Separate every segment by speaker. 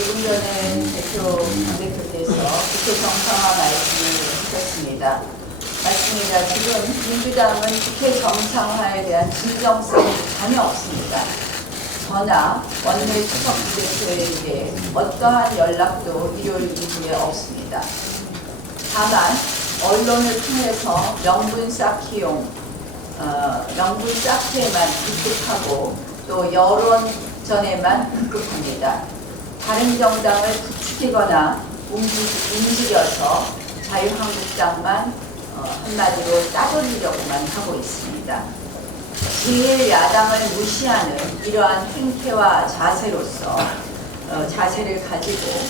Speaker 1: 조금 전에 대표 강 대표께서 국회 정상화 말씀을 하셨습니다. 맞습니다. 지금 민주당은 국회 정상화에 대한 진정성이 전혀 없습니다. 저나 원내 수석 부대표에게 어떠한 연락도 일요일 이후에 없습니다. 다만 언론을 통해서 명분 쌓기용 어, 명분 쌓기에만 급급하고 또 여론전에만 급급합니다. 다른 정당을 부추기거나 움직, 움직여서 자유한국당만 어, 한마디로 따돌리려고만 하고 있습니다. 제일 야당을 무시하는 이러한 행태와 자세로서 어, 자세를 가지고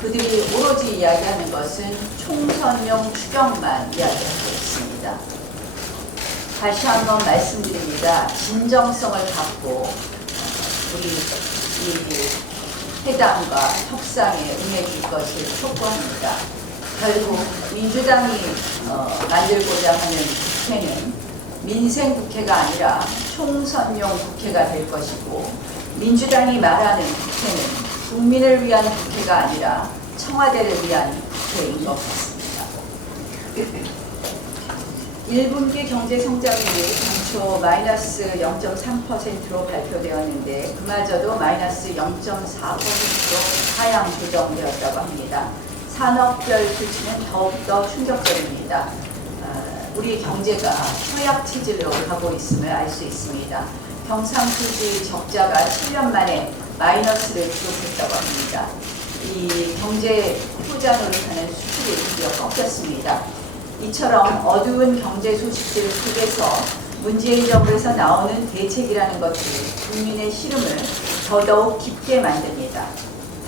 Speaker 1: 그들이 오로지 이야기하는 것은 총선용 추경만 이야기하고 있습니다. 다시 한번 말씀드립니다. 진정성을 갖고 어, 우리 이 회담과 협상에 응해줄 것을 촉구합니다. 결국 민주당이 어, 만들고자 하는 국회는 민생 국회가 아니라 총선용 국회가 될 것이고 민주당이 말하는 국회는 국민을 위한 국회가 아니라 청와대를 위한 국회인 것 같습니다. 1분기 경제 성장률이 당 초 마이너스 0.3%로 발표되었는데 그마저도 마이너스 0.4%로 하향 조정되었다고 합니다. 산업별 수치는 더욱더 충격적입니다. 어, 우리 경제가 허약 체질로 가고 있음을 알 수 있습니다. 경상수지 적자가 7년 만에 마이너스를 기록했다고 합니다. 이 경제 효자 노릇하는 수출이 드디어 꺾였습니다. 이처럼 어두운 경제 소식들 속에서 문재인 정부에서 나오는 대책이라는 것들이 국민의 시름을 더더욱 깊게 만듭니다.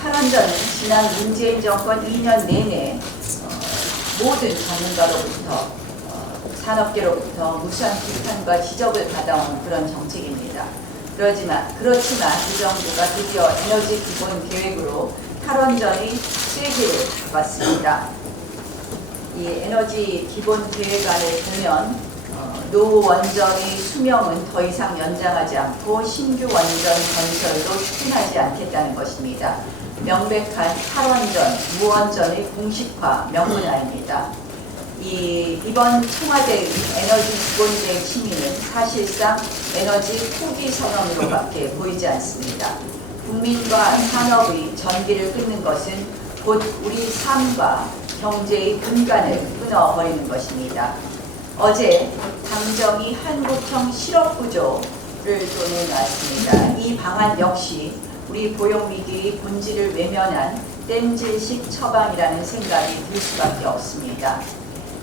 Speaker 1: 탈원전은 지난 문재인 정권 2년 내내 어, 모든 전문가로부터 어, 산업계로부터 무수한 비판과 지적을 받아온 그런 정책입니다. 그렇지만 그렇지만 이 정부가 드디어 에너지 기본 계획으로 탈원전이 쐐기를 잡았습니다. 이 에너지 기본 계획안을 보면 어, 노 원전의 수명은 더 이상 연장하지 않고 신규 원전 건설도 추진하지 않겠다는 것입니다. 명백한 탈원전, 무원전의 공식화 명분화입니다. 이 이번 청와대의 에너지 기본계획 심의는 사실상 에너지 포기 선언으로밖에 보이지 않습니다. 국민과 산업의 전기를 끊는 것은 곧 우리 삶과 경제의 근간을 끊어버리는 것입니다. 어제 당정이 한국형 실업구조를 또 내놨습니다. 이 방안 역시 우리 고용위기의 본질을 외면한 땜질식 처방이라는 생각이 들 수밖에 없습니다.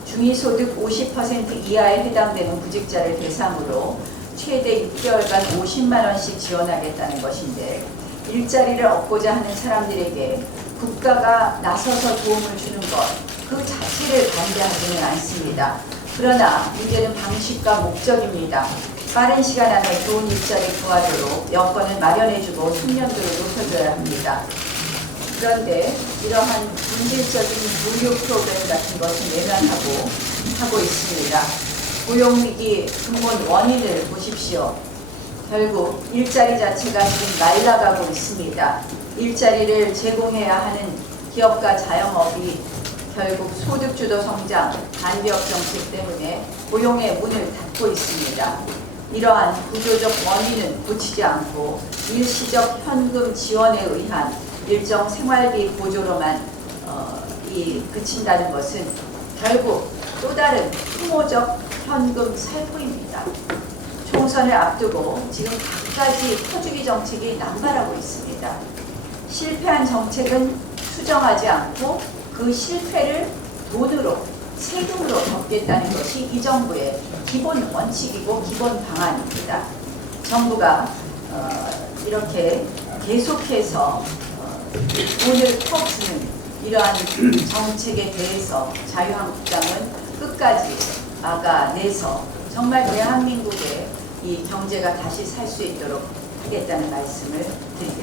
Speaker 1: 중위소득 50% 이하에 해당되는 구직자를 대상으로 최대 6개월간 50만 원씩 지원하겠다는 것인데 일자리를 얻고자 하는 사람들에게 국가가 나서서 도움을 주는 것 그 자체를 반대하지는 않습니다. 그러나 문제는 방식과 목적입니다. 빠른 시간 안에 좋은 일자리 구하도록 여건을 마련해주고 숙련도를 높여줘야 합니다. 그런데 이러한 본질적인 무료 프로그램 같은 것을 내면하고 하고 있습니다. 고용위기 근본 원인을 보십시오. 결국 일자리 자체가 지금 날아가고 있습니다. 일자리를 제공해야 하는 기업과 자영업이 결국 소득주도 성장, 반대역 정책 때문에 고용의 문을 닫고 있습니다. 이러한 구조적 원인은 고치지 않고 일시적 현금 지원에 의한 일정 생활비 보조로만 어, 이 그친다는 것은 결국 또 다른 흠모적 현금 살포입니다. 총선을 앞두고 지금 각가지 퍼주기 정책이 남발하고 있습니다. 실패한 정책은 수정하지 않고 그 실패를 돈으로 세금으로 덮겠다는 것이 이 정부의 기본 원칙이고 기본 방안입니다. 정부가 어, 이렇게 계속해서 어, 돈을 퍼주는 이러한 정책에 대해서 자유한국당은 끝까지 막아내서 정말 대한민국의 이 경제가 다시 살 수 있도록 하겠다는 말씀을 드리겠습니다.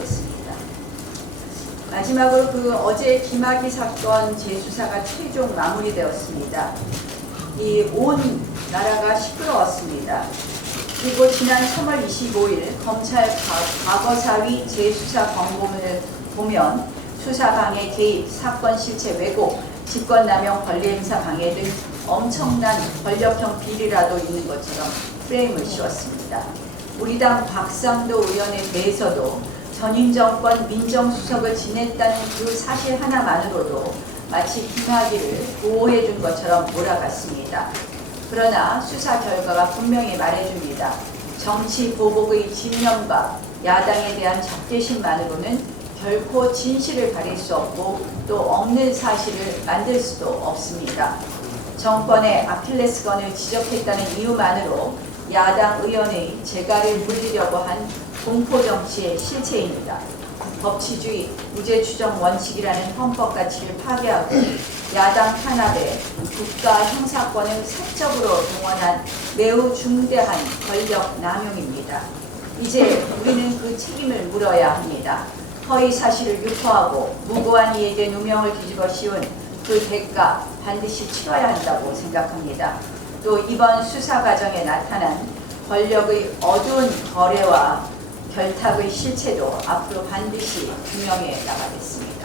Speaker 1: 마지막으로 그 어제 김학의 사건 재수사가 최종 마무리되었습니다. 이 온 나라가 시끄러웠습니다. 그리고 지난 3월 25일 검찰 과거사위 재수사 권고문을 보면 수사 방해 개입, 사건 실체 왜곡, 직권남용 권리행사 방해 등 엄청난 권력형 비리라도 있는 것처럼 프레임을 씌웠습니다. 우리 당 박상도 의원에 대해서도 전임 정권 민정수석을 지냈다는 그 사실 하나만으로도 마치 김학의를 보호해 준 것처럼 몰아갔습니다. 그러나 수사 결과가 분명히 말해줍니다. 정치 보복의 집념과 야당에 대한 적개심만으로는 결코 진실을 가릴 수 없고 또 없는 사실을 만들 수도 없습니다. 정권의 아킬레스건을 지적했다는 이유만으로 야당 의원의 재갈을 물리려고 한 공포 정치의 실체입니다. 법치주의, 무죄 추정 원칙이라는 헌법 가치를 파괴하고 야당 탄압에 국가 형사권을 사적으로 동원한 매우 중대한 권력 남용입니다. 이제 우리는 그 책임을 물어야 합니다. 허위 사실을 유포하고 무고한 이에게 누명을 뒤집어 씌운 그 대가 반드시 치러야 한다고 생각합니다. 또 이번 수사 과정에 나타난 권력의 어두운 거래와 결탁의 실체도 앞으로 반드시 규명해 나가겠습니다.